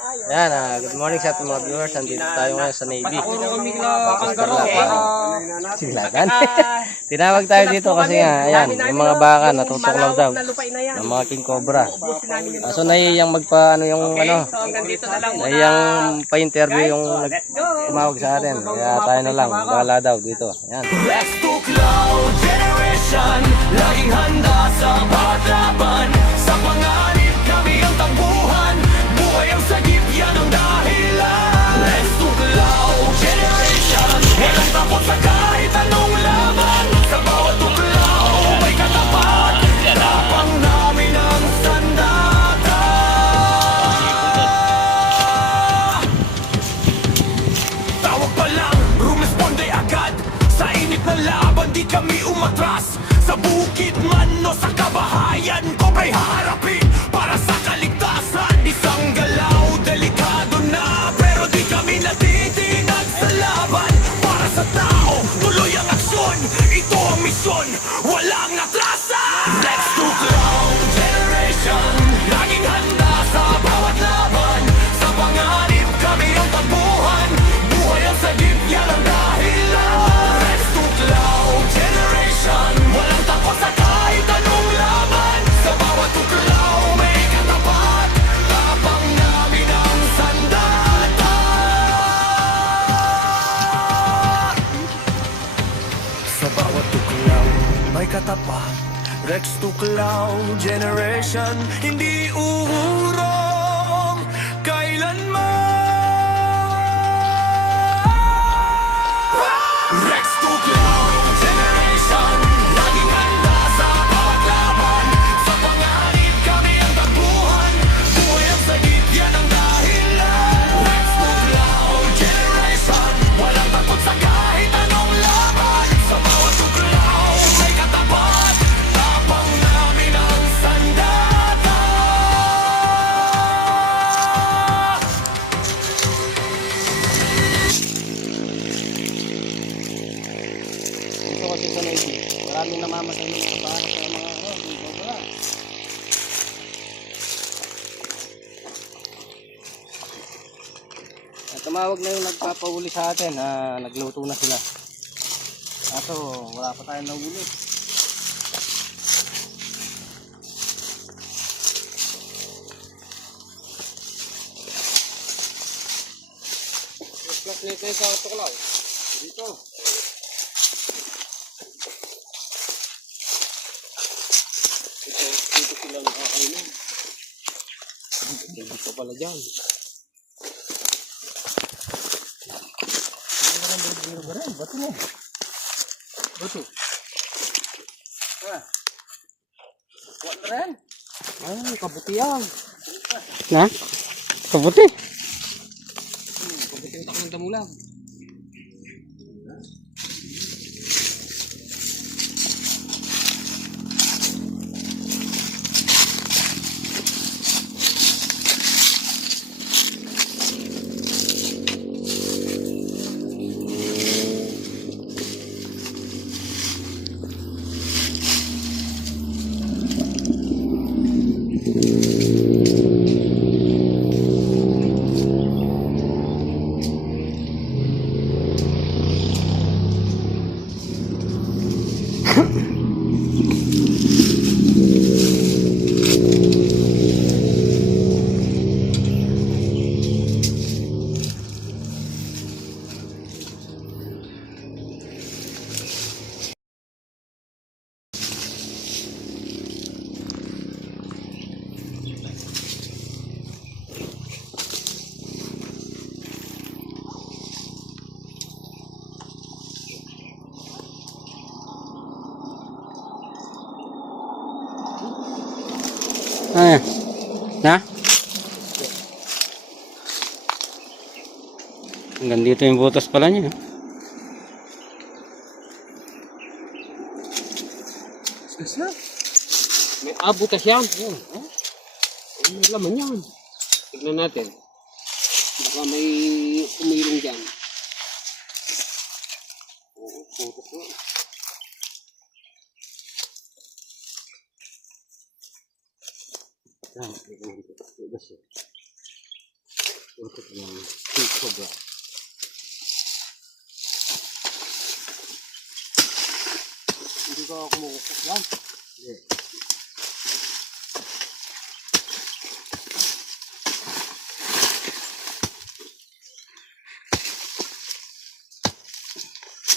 Yan, good morning sa ating mga viewers. Nandito tayo ngayon sa Navy. Siglagan. Tinawag tayo dito kasi nga, ayan, yung mga baka natutuklaw daw ng mga king cobra. So naiyang magpa, naiyang pa-interview yung tumawag sa atin. Kaya tayo na lang, bahala daw dito. Ayan. Tuklaw generation, laging handa sa bawat laban. Sa panganib kami ang tambuhan, buhay ang sagip, yan ang dahilan. Let's tuklaw generation, walang takot sa kahit anong laban. Sa bawat tuklaw may katapat, tapang namin ang sandata. Tawag pa lang, rumisponde agad. Sa init na laban, di kami umatras. Sa bukid man o sa kabahayan, kobra'y haharapin para sa kaligtasan. Isang galaw, delikado na, pero di kami natitinag sa laban. Para sa tao, tuloy ang aksyon. Ito ang misyon, walang atrasan. Let's tuklaw generation, laging handa sa bawat laban. Sa panganib kami ang tabuhan, buhay ang sagip, yan ang dahilan. Let's tuklaw generation, walang takot sa kahit anong laban. Sa bawat tuklaw may katapat, tapang namin ang sandata. Sa bawat tuklaw may katapat, Rex Tuklaw generation, hindi uurong kailanman. Rex Tuklaw generation, laging handa sa bawat laban. Sa panganib kami ang taguhan, buhay ang sagip, yan ang dahilan. Rex Tuklaw generation, walang takot sa kahit anong laban. Sa bawat tuklaw may katapat, tapang namin ang sandata. Dito kasi sa Navy, maraming namamatay ng baka sa mga king cobra. Tumawag na yung nagpapahuli sa atin, nagluto na sila. Kaso wala pa tayong nahuli. Plus nito yung sa tuklaw. Dito. Dito sila nakakainin. Dito pala dyan. Bato mo. Bato. Kuha na rin. Ay, kabuti yan. Na? Kabuti? Kabuti yung takong damulang. Ay, na? Hanggang dito yung butas pala niya. May abutas yan. May laman yan. Tignan natin. Baka may umilong dyan. Butas yan. Untuk yang king cobra. Hindi ko ako kumukuk yan. Hindi.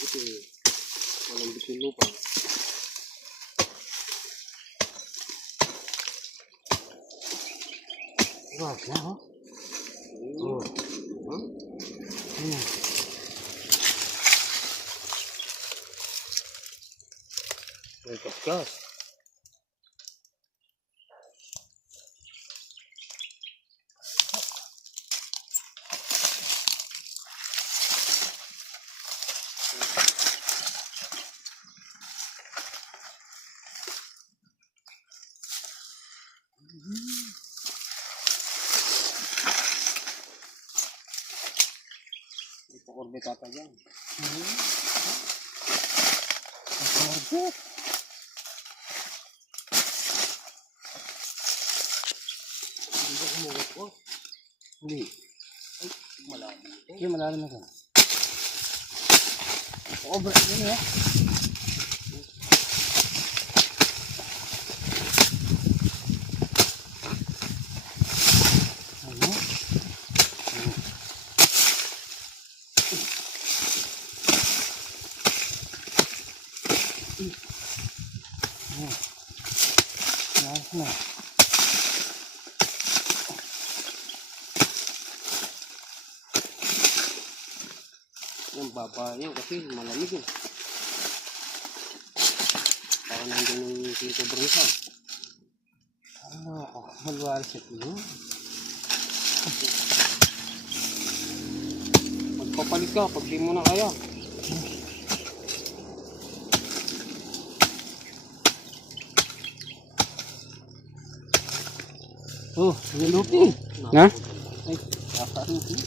Ito walang bitin lupa. Wag na ho. Oh. May kaskas. Ito orbita pa dyan. Orbit. Hindi ko kumugot ko. Hindi. Ay, malalim ito. Yung malalim na ito. Obra yun eh. Nice na. Yung babae kasi malamig eh. Parang nandun yung king cobra isa. Ano ako, malwalis ito yun. Magpapalit ka pag di mo na kaya. Oh, yung lupi. Na? Ay, kakarupi.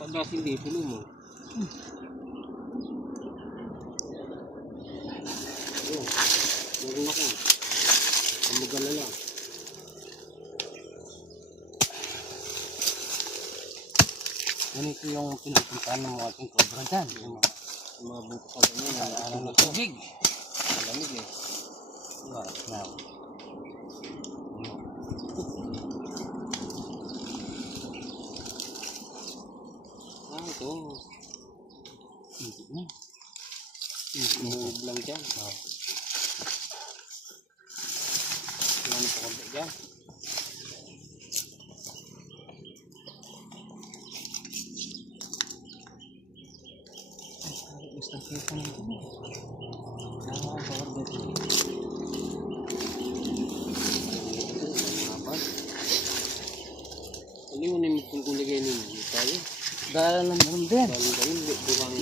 Pagdas hindi, puno mo. Oh, meron ako. Kamagala lang. Ganito yung pinupuntahan ng mga king cobra dyan. Yung mga buto ka ganyan. Ano na tubig. Malamig eh. Now. Ito. Hindi na. Move lang dyan. Ano pa konti dyan. Gusto ko ito nito. Bawal dito. Ano yung nimit kong kuligay ninyo? Tayo? Dalan lang din. Dalan, buhang.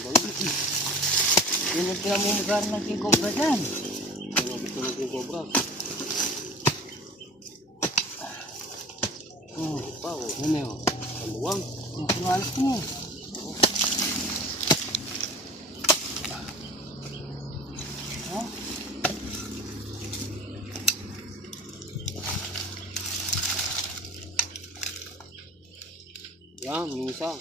Yun ang pinamumugar ng king cobra dyan. Pinamumugar ng king cobra. Oh, pa oh. Ano yun? Kaluwang. Ang pinalas ko mo. Yan, minsan.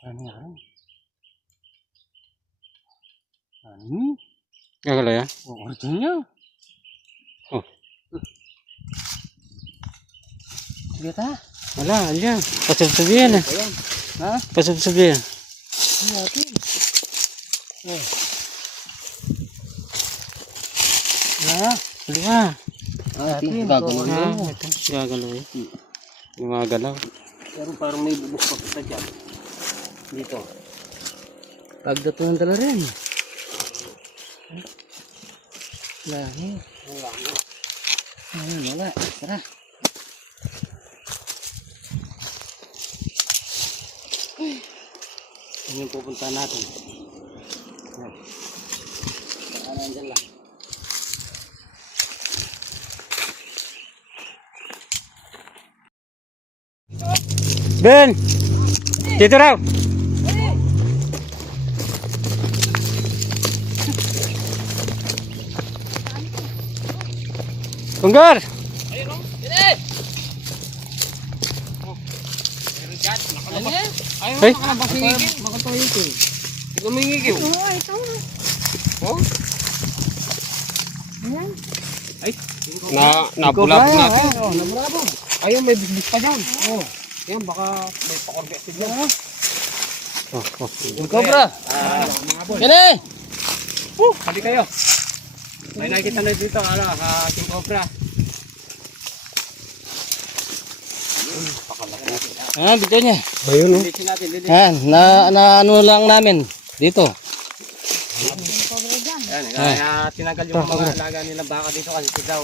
Ano yan? Ano? Gagala ya? Oh, ordo niya. Oh. Sige ta. Wala, alya. Pasubsubihan eh. Ayan. Ha? Pasubsubihan. Ano natin? Oh. Ha? Wala. Ating gagalaw mo. Gagalaw eh. Gumagalaw. Pero parang may bubuk pa kita dyan. Dito. Pagdatunan tala rin. Lagi. Wala na. Ayun, wala. Tara. Ano yung pupunta natin? Baka nandyan lang. Ben! Dito raw! Tunggar! Ayun o. Yan Ayun, Hey. nakalabas yung ngigil. Bakit tayo ito? Ikaw may ngigil. Oo, ito. Oh? Ayan. Ay, nabulabog natin. Nabulabog. Ayun, may bisbis pa dyan. Oh. Yan, baka may pakorbesin dyan. Cobra! Yan eh! Hali kayo. May nakikita na dito, King Cobra. Ah, bigyan niya. Ayun, Lilisin natin, lilisin. Yan, na ano lang namin dito. Yan, kaya tinagal yung mga alaga nilang baka dito kasi daw,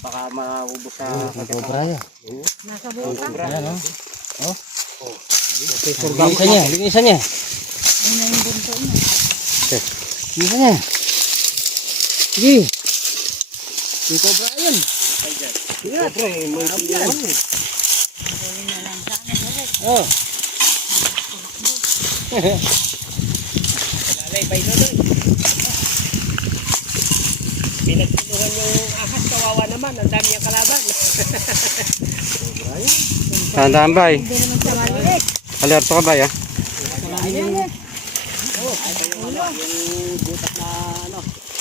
baka maubos sa Cobra yan. Nasa buka. Ayan o. Oh. Linisan niya, linisan niya. Ayun na yung bunto niya. Linisan niya. Sige. Yung Cobra yan. Cobra, may yan. Galing na lang sa akin. Direk. Oh. Lalay, bay doon. Pinagtulungan yung ahas, kawawa naman. Ang dami yung kalaban. Tandaan ba eh? Hindi naman sa maliit. Alerto ka ba ya? Ayan eh. Yung butas na ano.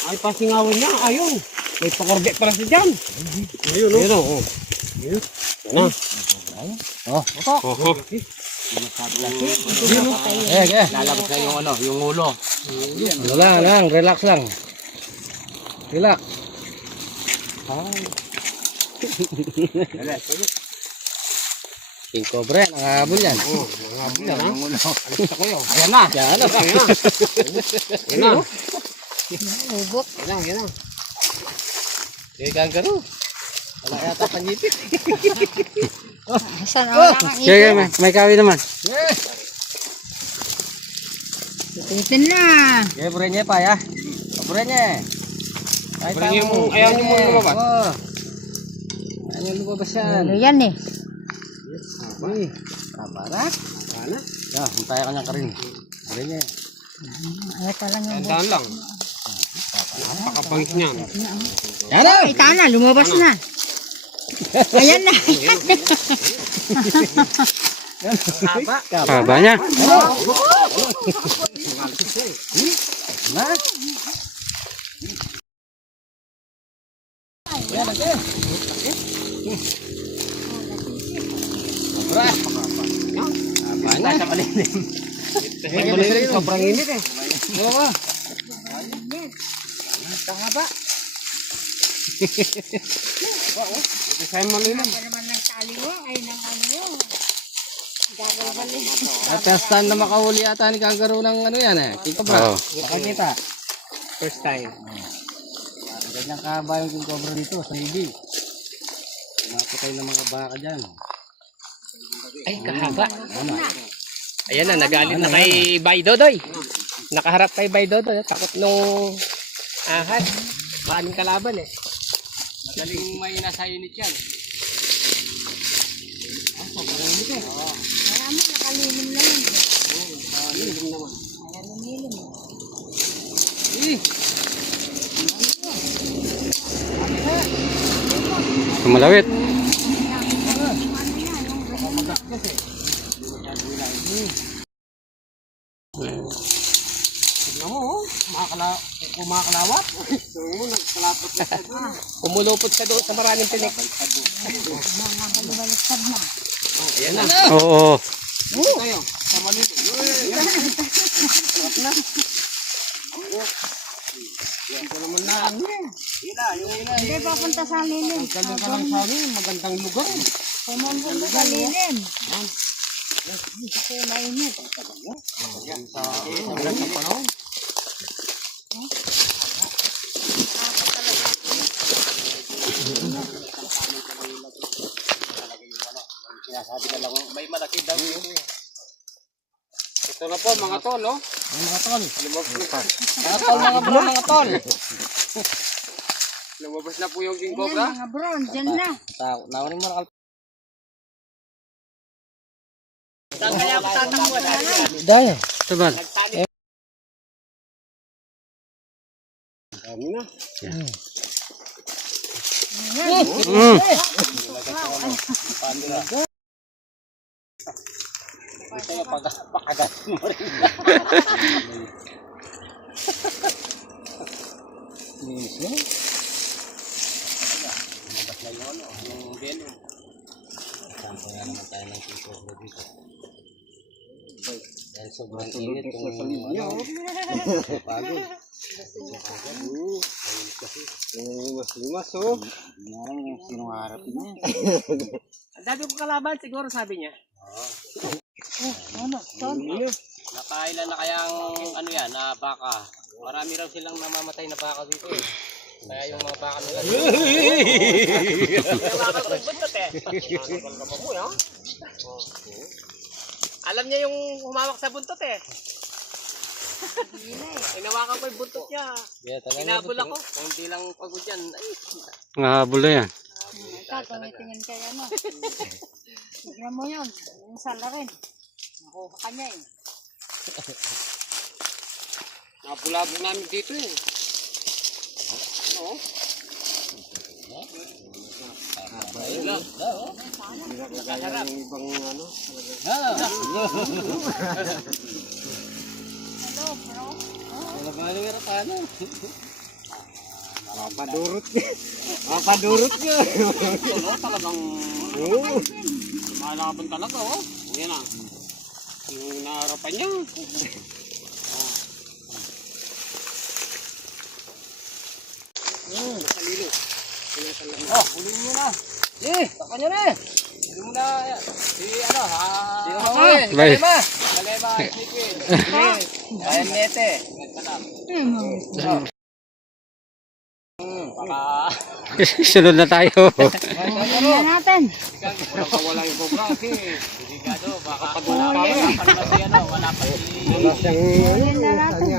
Ay, pasingawin niya. Ayun. May pakorbe pala siya dyan. Ayun, no? Ayun, oh. Ayun. Yan na. Oh. Oho. Lalabas na yung ano, yung ulo. Ano lang, relax lang. Relax. King Cobra yan, ang habol yan. Habol yan, ha? Alis ako yun. Ayan na. Yan na. Ayan na. Ayan na. Ubok. Ayan na. Kaya kangaroo. Wala yata panyipit. Saan ako nakakita? Sige, may kawi naman. Tututin na. Sige, burin niya pa ya. Burin niya. Ayaw niyo muna lumabas. Oo. Ayaw niyo lumabas yan. Ano yan eh? Uy, kabarak. Sana. Ya, huntaya ka niyan ka rin. Burin niya. Ito lang yung Tandaan lang. Napakabangis niyan. Yan na. Ay, tana, lumabas na. Ayan na. Haba. Haba niya. Na. Yan, lagi. Cobra. Haba na. Sa palilim. Sobrang init eh. Oo. Kahaba. Ito sa'yo malilim. Ano naman ng taliwa ay ng ano yun. Gagalgalin. First time na makahuli ata ni kangaroo ng ano yan eh. King Cobra. Nakakita. First time. Ganyan kahaba yung King Cobra dito sa Hindi. Mapatay ng mga baka dyan. Ay, kahaba. Ano? Ayan na, nagalit na kay Bay Dodoy. Nakaharap kay Bay Dodoy. Takot nung ahas. Maraming kalaban eh. Madaling may nasa unit yan. Kaya mo, nakalilim na yun. Lilim naman. Nakalilim. Malawit. Tignan mo, oh. Kumakalawat. Nagkalapot na siya doon. Kumulupot siya doon sa maraming tinik. Mga balibaliktad na. Ayan na. Oo. Dito tayo. Sa malilim. Ito naman na. Hindi, papunta sa lilim. Galing ka lang sa amin. Magandang lugar. Pumunta sa lilim. Kasi mainit. Sa panahon. Sinasabi na lang, may malaki daw yun. Ito na po mga tol, oh. Mga tol. Mga tol, mga tol. Lumabas na po yung King Ayan, Cobra. mga bron, dyan na. Takot. Nawarin mo na Saan kaya ako tatakbo? Daya. Sabal. Dami na. Mm. Sobrang init pagod. Limas oh. Sinong harapin niya? Ang dami ko kalaban siguro sabi niya. Nakailan na kayang ano yan, na baka. Marami raw silang namamatay na baka dito eh. Kaya yung mga baka nila. Hinawakan ko yung buntot eh. Alam niya yung humawak sa buntot eh. Hinawakan ko yung buntot niya. Hinabol ako. Kung hindi lang pagod yan, ay. Nahabol na yan. Tingin kay ano. Tignan mo yun. Yung sala rin. Nakuha ka niya eh. Napulabog namin dito eh. Oo. Mapadurot niya. Talagang lumalaban talaga oh. Yan ah. Yung naharapan niya. Oh, hulin mo na. Taka nyo na. Hulin mo na. Si ano ha? Sino ba mo eh? Bay. Kalema, Ezekiel. Ayam nete. Baka. Sunod na tayo. Tingnan natin. Wala yung cobra kasi. Delikado, baka wala pa si ano, wala pa si... Tingnan natin.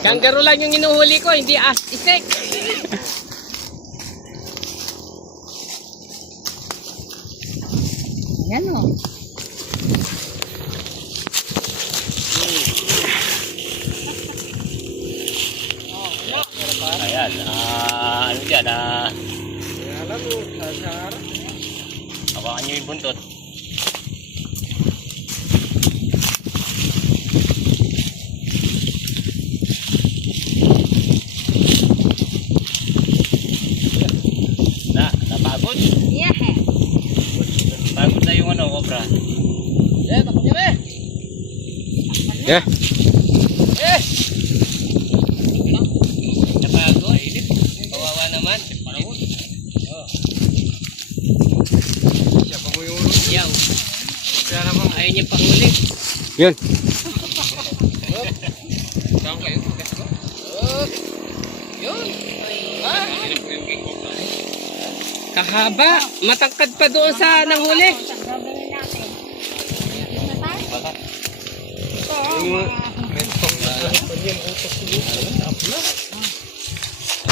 Kangaroo lang yung inuhuli ko, hindi isek. Yan o. Ayan, ano dyan, hawakan nyo yung buntot. Napagod? Yeah. Pagod na yung ano, cobra. Tako nyo na Yeah. Napagod. Kawawa naman. Siya pa mo yung ulo. Yaw. Kaya naman, ayaw niya panghuli. Yun. Saan kayo? Let's go. Yun. Kahaba, matangkad pa doon sa nanghuli. Gagawin natin. Ito tayo.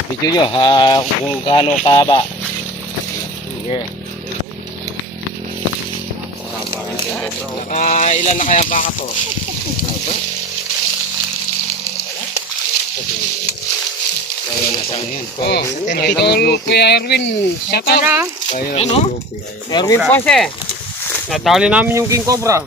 Video nyo kung gaano kahaba. Yeah. Ilan na kaya baka to? Oh, idol Kuya Erwin, shout out. Ano? Erwin Ponce. Natali namin yung King Cobra.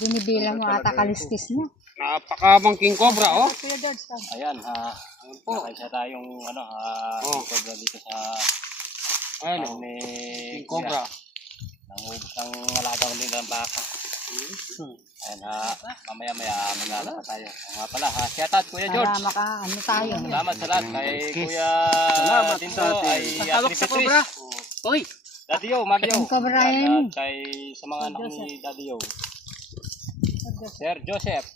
Binibilang mo ata kaliskis niya. Napakabang King Cobra, oh. Kuya George, Ayan, nakaisa tayong ano, cobra dito sa Ano? may King Cobra. nangubos ng alagang din ng baka. Ayan, mamaya-maya maglalaka tayo. Nga pala, shout out Kuya George. para maka-ano tayo. Salamat sa lahat kay Kuya Dinto ay Hawak sa Cobra. Hoy, Daddy Yo, Mario. King Cobra yan. At kay sa mga anak ni Daddy Yo. Sir Joseph.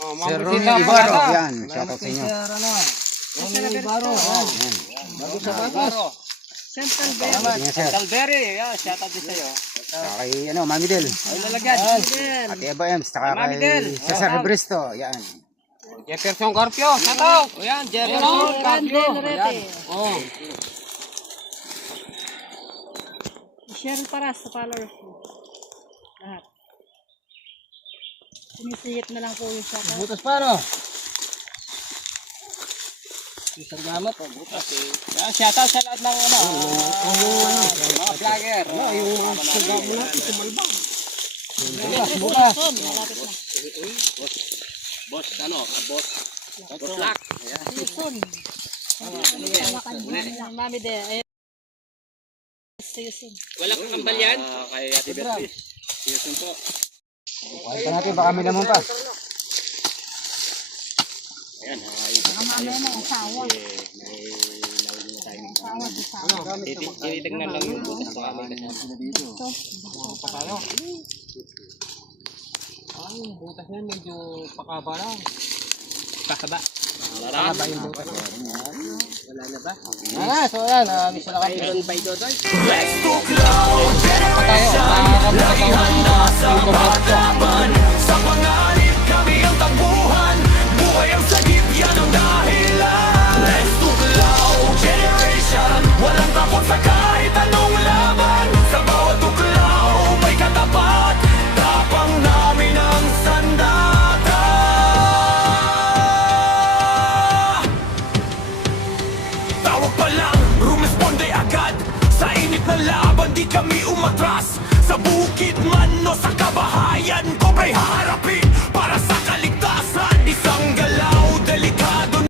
oh, Sir Ma'am Ronnie Rosita, Ibarro. Ibarro. Yan. Shoutout sa inyo. Baro. Central Sige, sir. Calvary, shout out din sa'yo. Saka kay Mami Del. Ay lalagyan. Ate Eva Ems. Saka Mami kay Del. Cesar Bristo. Yan. Jefferson Carpio, shout out. O yan, Jefferson Carpio. Oh, share para sa followers mo. Lahat. Sinisiyip na lang po yung shaka. Butas pa no? Isang gamat, butas eh. Kaya shoutout sa lahat ng ano, mga vlogger. Yung mga saga mo natin, sumalbang. Bukas. Malapit na. Boss, ano, boss. Boss Black. Susun. Mami de. Ayan. Susun. Walang kambal yan? Kay Ate Beatrice. Susun po. Kuhain pa natin, baka may lamang pa. Ayan, Baka mamaya na asawa. tinitignan lang yung butas sa amin kasi. Ay, butas yan medyo pakaba lang. Pakaba. Pakaba yung butas. Wala na ba? Wala, so yan, misa na kami doon pa ito doon. Let's tuklaw generation Laging handa sa paglaban Sa panganib kami ang takbuhan Buhay ang sagip, yan ang dahilan Let's tuklaw generation Walang takot sa kahit anong laban Sa bawat tuklaw may katapat Tapang namin ang sandata Tawag pa lang, rumesponde agad Sa init na laban, di kami umatras Sa bukid man o sa kabahayan Kobra'y haharapin